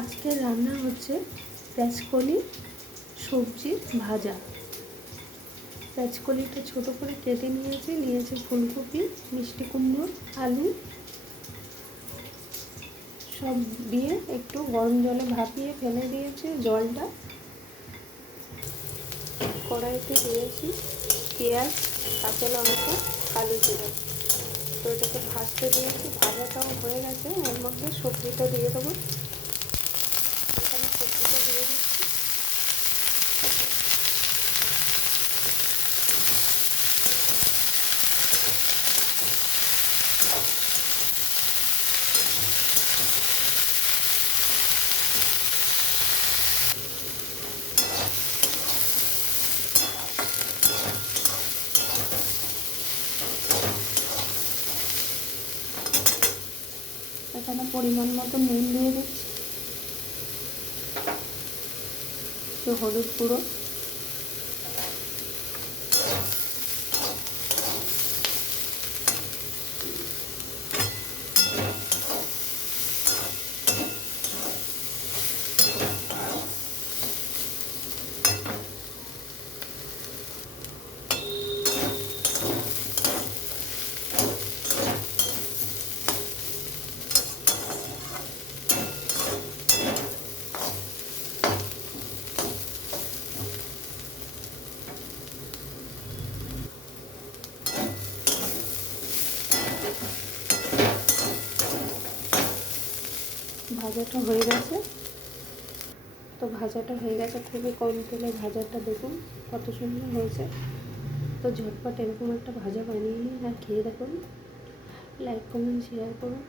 আজকের রান্না হচ্ছে পেঁচকলি সবজি ভাজা। পেঁচকলিটা ছোট করে কেটে নিয়েছি ফুলকপি, মিষ্টি কুমড়ো, আলু সব দিয়ে একটু গরম জলে ভাপিয়ে ফেলে দিয়েছি। জলটা কড়াইতে দিয়েছি পেঁয়াজ, কাঁচা লঙ্কা, কালো জিরা, তো এটাকে ভাজতে দিয়েছি। ভাজাটাও হয়ে গেছে, এর মধ্যে সবজিটা দিয়ে দেবো। এখানে সবজিটা দিয়ে দিচ্ছি। এখানে পরিমাণ মতো নুন দিয়ে দিচ্ছি, একটু হলুদ গুঁড়ো, ভাজাটা হয়ে গেছে। তো ভাজাটা হয়ে গেছে, খুবই কম তেলে ভাজাটা দেখুন কত সুন্দর হয়েছে। তো ঝটপট এরকম একটা ভাজা বানিয়ে নিন আর খেয়ে দেখুন। লাইক, কমেন্ট, শেয়ার করুন।